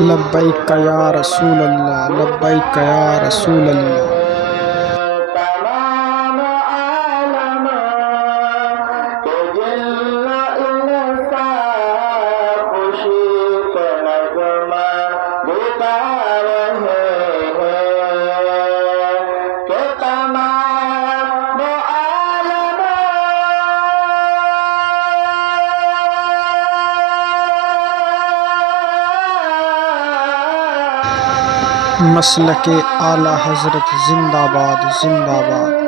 لبیک یا رسول اللہ، لبیک یا رسول اللہ۔ مسلک اعلیٰ حضرت زندہ باد، زندہ باد۔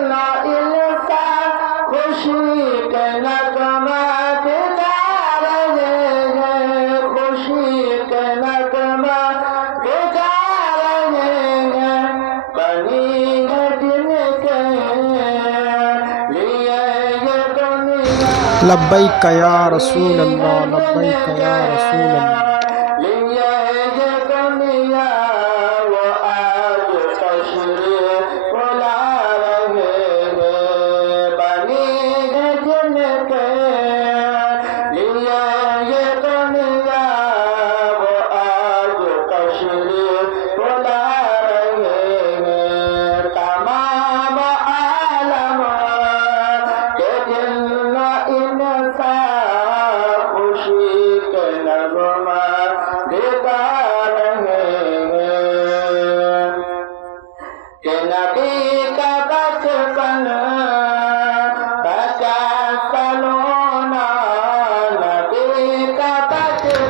لبیک یا رسول اللہ، لبیک یا رسول اللہ۔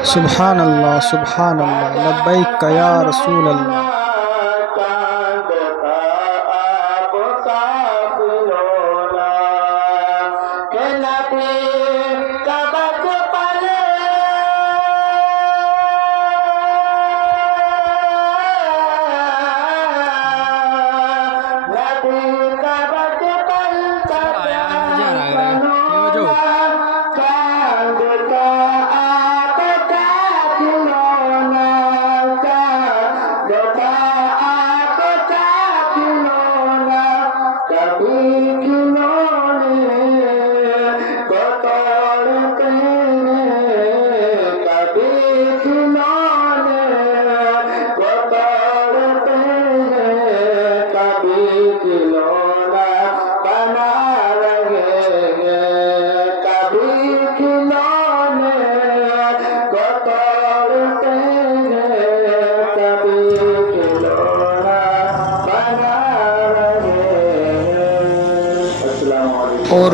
سبحان اللہ، سبحان اللہ، لبیک یا رسول اللہ۔ اور